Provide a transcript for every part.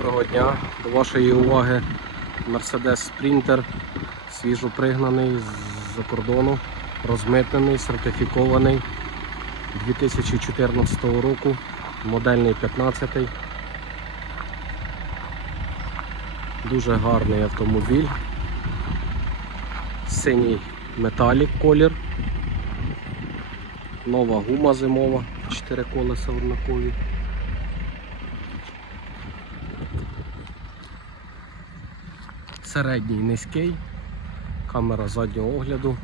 Доброго дня. До вашої уваги Mercedes Sprinter, свіжопригнаний з-за кордону, розмитнений, сертифікований 2014 року, модельний 15. Дуже гарний автомобіль. Синій металік колір. Нова гума зимова, 4 колеса однакові. Середній низький, камера заднього огляду,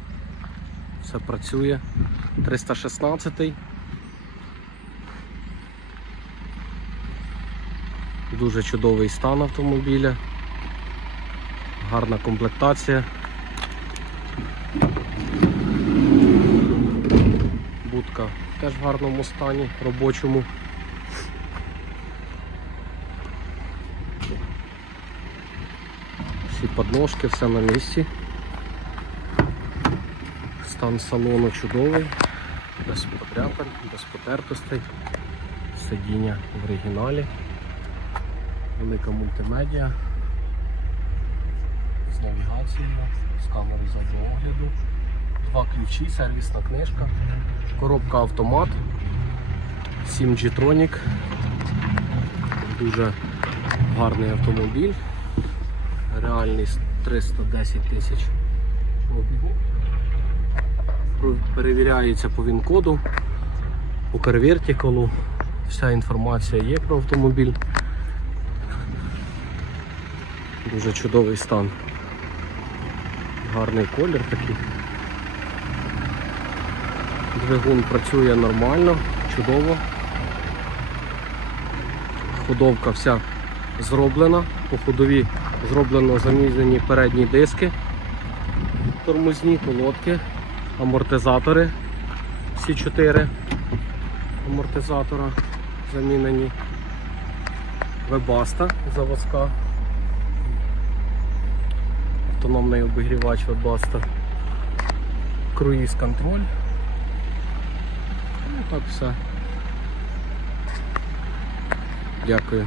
все працює. 316 Дуже чудовий стан автомобіля, гарна комплектація. Будка теж в гарному стані, робочому. Всі подножки, все на місці. Стан салону чудовий, без подряпин, без потертостей. Сидіння в оригіналі. Велика мультимедіа. З навігацією, з камерою заднього огляду. Два ключі, сервісна книжка, коробка автомат, 7G Tronic. Дуже гарний автомобіль. Реальний 310 тисяч Перевіряється по ВІН-коду, по карвертикалу. Вся інформація є про автомобіль. Дуже чудовий стан. Гарний колір такий. Двигун працює нормально, чудово. Ходовка вся зроблена. По ходові зроблено замінені передні диски, тормозні колодки, амортизатори. Всі чотири амортизатора замінені. Вебаста заводська. Автономний обігрівач Вебаста. Круїз контроль. Ну так все. Дякую.